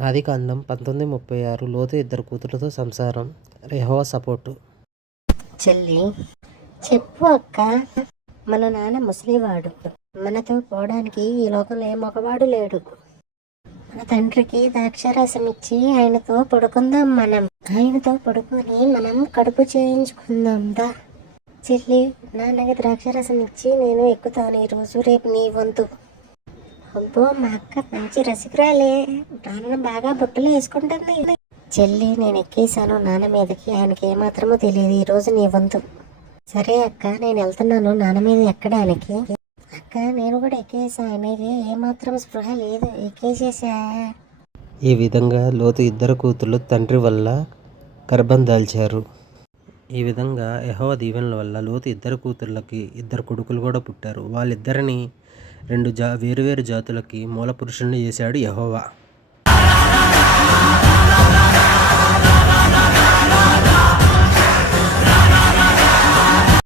ఆదికాండం పంతొమ్మిది ముప్పై ఆరు లోతు ఇద్దరు కూతురుతో సంసారం. Jehovah support. చెల్లి చెప్పు అక్క. మన నాన్న ముసలివాడు. మనతో పోవడానికి ఈ లోకంలో ఏ మగవాడు లేడు. మన తండ్రికి ద్రాక్షారసం ఇచ్చి ఆయనతో పడుకుందాం మనం. ఆయనతో పడుకొని మనం కడుపు చేయించుకుందాం దా. చెల్లి నాన్నకి ద్రాక్షారసం ఇచ్చి నేను ఎక్కుతాను ఈరోజు రేపు నీ వంతు. అబ్బో మా అక్క మంచి రసికురాలే. నాన్న బాగా బుట్టలు వేసుకుంటుంది. చెల్లి నేను ఎక్కేసాను నాన్న మీదకి. ఆయనకి ఏమాత్రమో తెలియదు. ఈ రోజు నీ వంతు. సరే అక్క నేను వెళ్తున్నాను నాన్న మీద ఎక్కడానికి. అక్క నేను కూడా ఎక్కేసా. ఆయనకి ఏమాత్రం స్పృహ లేదు. ఎక్కేసేసా. ఈ విధంగా లోతు ఇద్దరు కూతుళ్ళు తండ్రి వల్ల గర్భం దాల్చారు. ఈ విధంగా యహోవ దీవెనల వల్ల లోతు ఇద్దరు కూతుళ్ళకి ఇద్దరు కొడుకులు కూడా పుట్టారు. వాళ్ళిద్దరిని రెండు జా వేరువేరు జాతులకి మూల పురుషుల్ని చేశాడు యెహోవా.